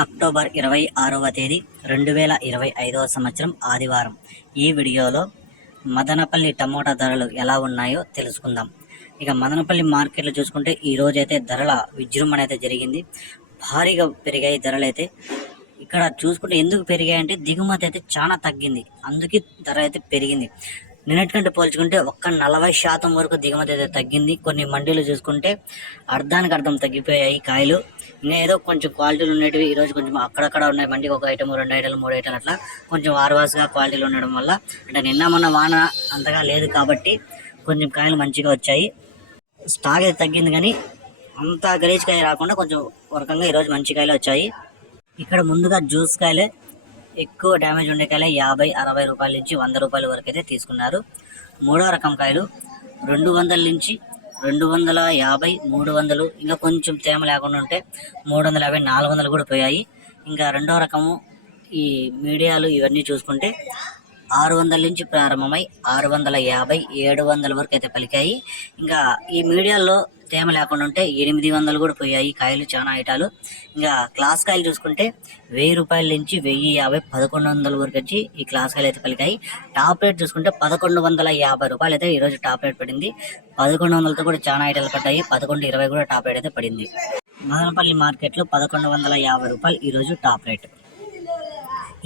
October ఇరవై ఆరవ తేదీ రెండు వేల ఇరవై ఐదవ సంవత్సరం ఆదివారం. ఈ వీడియోలో మదనపల్లి టమోటా ధరలు ఎలా ఉన్నాయో తెలుసుకుందాం. ఇక మదనపల్లి మార్కెట్లో చూసుకుంటే ఈ రోజైతే అయితే ధరల విజృంభణ అయితే జరిగింది. భారీగా పెరిగాయి ధరలు అయితే ఇక్కడ చూసుకుంటే ఎందుకు పెరిగాయంటే దిగుమతి అయితే చాలా తగ్గింది. అందుకే ధర అయితే పెరిగింది. నిన్నటికంటే పోల్చుకుంటే ఒక్క నలభై శాతం వరకు దిగుమతి అయితే తగ్గింది. కొన్ని మండీలు చూసుకుంటే అర్ధానికి అర్థం తగ్గిపోయాయి కాయలు. ఇంకా ఏదో కొంచెం క్వాలిటీలు ఉండేటివి ఈరోజు కొంచెం అక్కడక్కడ ఉన్నాయి. మండికి ఒక ఐటమ్ రెండు ఐటమ్ మూడు ఐటెలు అట్లా కొంచెం ఆరువాసుగా క్వాలిటీలు ఉండడం వల్ల అంటే నిన్న మొన్న వాన అంతగా లేదు కాబట్టి కొంచెం కాయలు మంచిగా వచ్చాయి. స్టాక్ అయితే తగ్గింది కానీ అంత గలీజ్ కాయ రాకుండా కొంచెం ఒక ఈరోజు మంచి కాయలు వచ్చాయి. ఇక్కడ ముందుగా జ్యూస్ కాయలే. ఎక్కువ డ్యామేజ్ ఉండే కాయలు యాభై అరవై రూపాయల నుంచి వంద రూపాయల వరకు అయితే తీసుకున్నారు. మూడో రకం కాయలు రెండు వందల నుంచి రెండు వందల యాభై మూడు వందలు ఇంకా కొంచెం తేమ లేకుండా ఉంటే మూడు వందల యాభై నాలుగు వందలు కూడా పోయాయి. ఇంకా రెండో రకము ఈ మీడియాలు ఇవన్నీ చూసుకుంటే ఆరు వందల నుంచి ప్రారంభమై ఆరు వందల యాభై ఏడు వందల వరకు అయితే పలికాయి. ఇంకా ఈ మీడియాలో తేమ లేకుండా ఉంటే ఎనిమిది వందలు కూడా పోయాయి. కాయలు చాలా ఐటాలు. ఇంకా క్లాస్ కాయలు చూసుకుంటే వెయ్యి రూపాయల నుంచి వెయ్యి యాభై పదకొండు వందల వరకు వచ్చి ఈ క్లాస్ కాయలు అయితే పలికాయి. టాప్ రేట్ చూసుకుంటే పదకొండు వందల యాభై రూపాయలు అయితే ఈరోజు టాప్ రేట్ పడింది. పదకొండు వందలతో కూడా చాలా ఐటాలు పడ్డాయి. పదకొండు ఇరవై కూడా టాప్ రేట్ అయితే పడింది. మదనపల్లి మార్కెట్లో పదకొండు వందల యాభై రూపాయలు ఈరోజు టాప్ రేట్.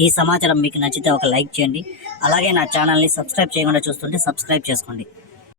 ఈ సమాచారం మీకు నచ్చితే ఒక లైక్ చేయండి. అలాగే నా ఛానల్ని సబ్స్క్రైబ్ చేయకుండా చూస్తుంటే సబ్స్క్రైబ్ చేసుకోండి.